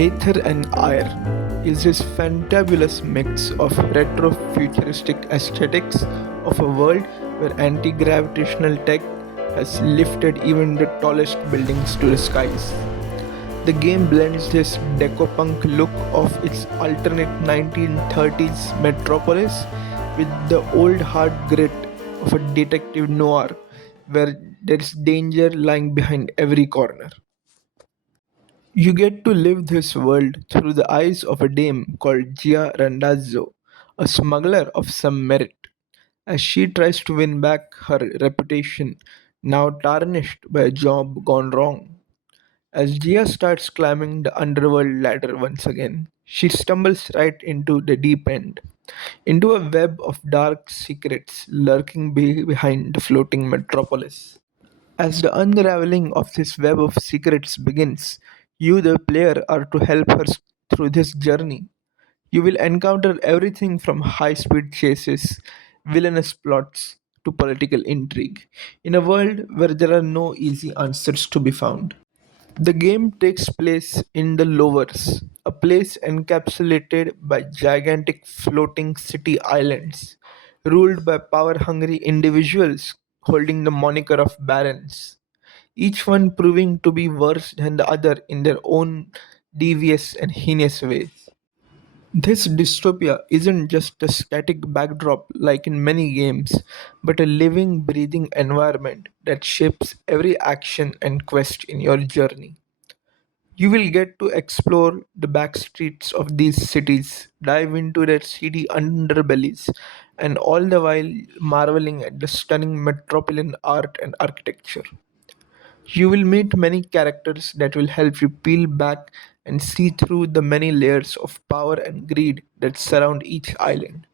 Aether and Iron is this fantabulous mix of retro-futuristic aesthetics of a world where anti-gravitational tech has lifted even the tallest buildings to the skies. The game blends this deco-punk look of its alternate 1930s metropolis with the old hard grit of a detective noir where there's danger lying behind every corner. You get to live this world through the eyes of a dame called Gia Randazzo, a smuggler of some merit, as she tries to win back her reputation, now tarnished by a job gone wrong. As Gia starts climbing the underworld ladder once again, she stumbles right into the deep end, into a web of dark secrets lurking behind the floating metropolis. As the unraveling of this web of secrets begins, you, the player, are to help her through this journey. You will encounter everything from high speed chases, villainous plots, to political intrigue, in a world where there are no easy answers to be found. The game takes place in the Lowers, a place encapsulated by gigantic floating city islands, ruled by power hungry individuals holding the moniker of barons, each one proving to be worse than the other in their own devious and heinous ways. This dystopia isn't just a static backdrop like in many games, but a living, breathing environment that shapes every action and quest in your journey. You will get to explore the back streets of these cities, dive into their seedy underbellies, and all the while marveling at the stunning metropolitan art and architecture. You will meet many characters that will help you peel back and see through the many layers of power and greed that surround each island.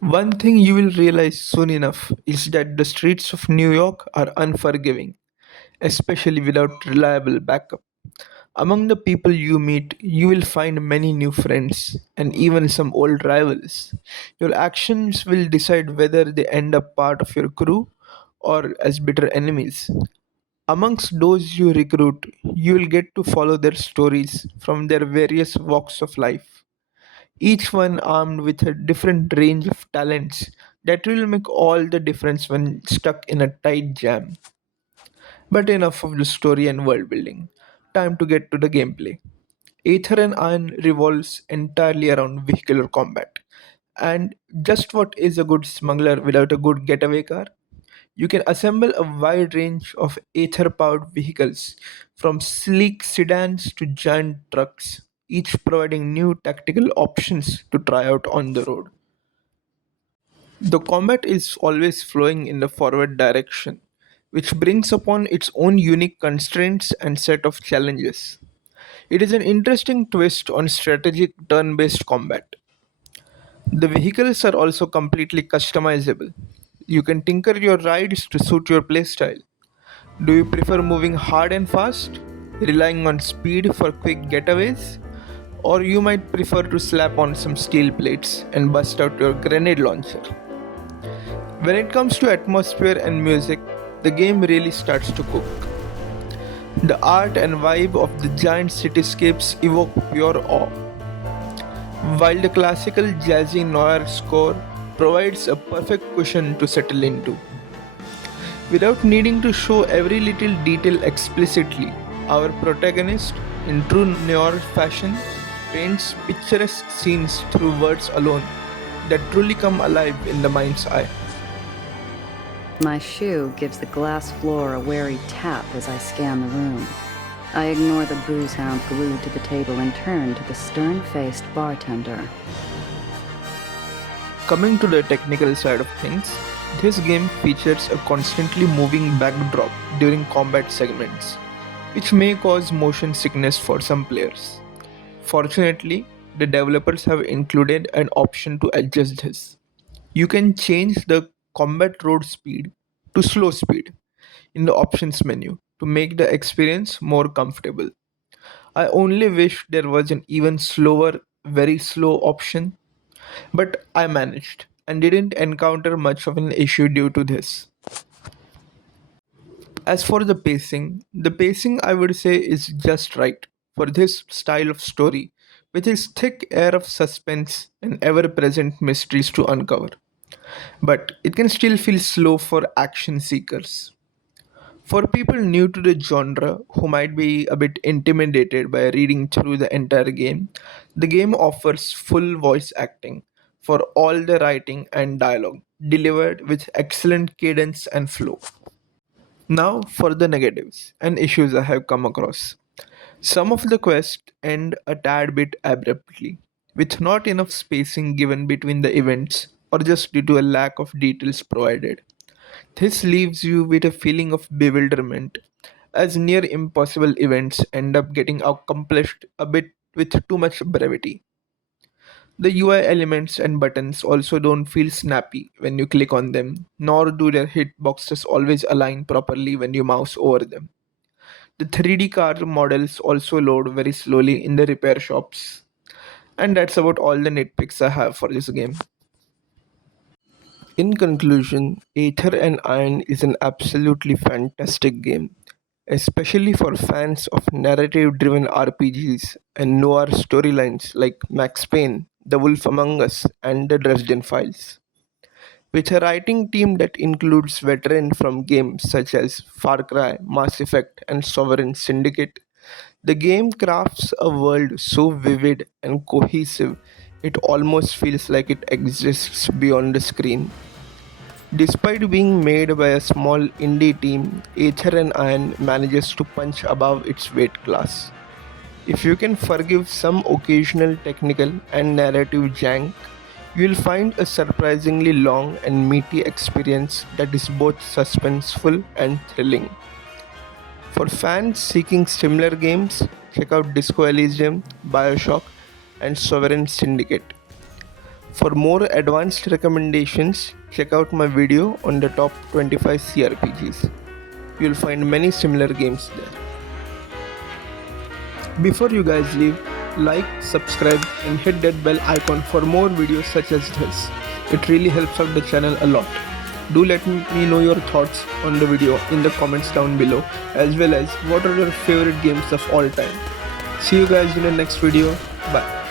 One thing you will realize soon enough is that the streets of New York are unforgiving, especially without reliable backup. Among the people you meet, you will find many new friends and even some old rivals. Your actions will decide whether they end up part of your crew or as bitter enemies. Amongst those you recruit, you will get to follow their stories from their various walks of life, each one armed with a different range of talents that will make all the difference when stuck in a tight jam. But enough of the story and world building. Time to get to the gameplay. Aether and Iron revolves entirely around vehicular combat. And just what is a good smuggler without a good getaway car? You can assemble a wide range of Aether powered vehicles, from sleek sedans to giant trucks, each providing new tactical options to try out on the road. The combat is always flowing in the forward direction, which brings upon its own unique constraints and set of challenges. It is an interesting twist on strategic turn based combat. The vehicles are also completely customizable. You can tinker your rides to suit your playstyle. Do you prefer moving hard and fast, relying on speed for quick getaways? Or you might prefer to slap on some steel plates and bust out your grenade launcher. When it comes to atmosphere and music, the game really starts to cook. The art and vibe of the giant cityscapes evoke pure awe, while the classical jazzy Noir score provides a perfect cushion to settle into. Without needing to show every little detail explicitly, our protagonist, in true Noir fashion, paints picturesque scenes through words alone that truly come alive in the mind's eye. My shoe gives the glass floor a wary tap as I scan the room. I ignore the booze hound glued to the table and turn to the stern-faced bartender. Coming to the technical side of things, this game features a constantly moving backdrop during combat segments, which may cause motion sickness for some players. Fortunately, the developers have included an option to adjust this. You can change the combat road speed to slow speed in the options menu to make the experience more comfortable. I only wish there was an even slower, very slow option, but I managed and didn't encounter much of an issue due to this. As for the pacing I would say is just right. for this style of story, with its thick air of suspense and ever present mysteries to uncover. But it can still feel slow for action seekers. For people new to the genre who might be a bit intimidated by reading through the entire game, the game offers full voice acting for all the writing and dialogue, delivered with excellent cadence and flow. Now for the negatives and issues I have come across. Some of the quests end a tad bit abruptly, with not enough spacing given between the events or just due to a lack of details provided. This leaves you with a feeling of bewilderment, as near impossible events end up getting accomplished a bit with too much brevity. The UI elements and buttons also don't feel snappy when you click on them, nor do their hitboxes always align properly when you mouse over them. The 3D car models also load very slowly in the repair shops. And that's about all the nitpicks I have for this game. In conclusion, Aether and Iron is an absolutely fantastic game, especially for fans of narrative driven RPGs and noir storylines like Max Payne, The Wolf Among Us, and The Dresden Files. With a writing team that includes veterans from games such as Far Cry, Mass Effect, and Sovereign Syndicate, the game crafts a world so vivid and cohesive it almost feels like it exists beyond the screen. Despite being made by a small indie team, Aether and Iron manages to punch above its weight class. If you can forgive some occasional technical and narrative jank, you'll find a surprisingly long and meaty experience that is both suspenseful and thrilling. For fans seeking similar games, check out Disco Elysium, Bioshock, and Sovereign Syndicate. For more advanced recommendations, check out my video on the top 25 CRPGs. You'll find many similar games there. Before you guys leave, like, subscribe, and hit that bell icon for more videos such as this. It really helps out the channel a lot. Do let me know your thoughts on the video in the comments down below, as well as what are your favorite games of all time. See you guys in the next video. Bye.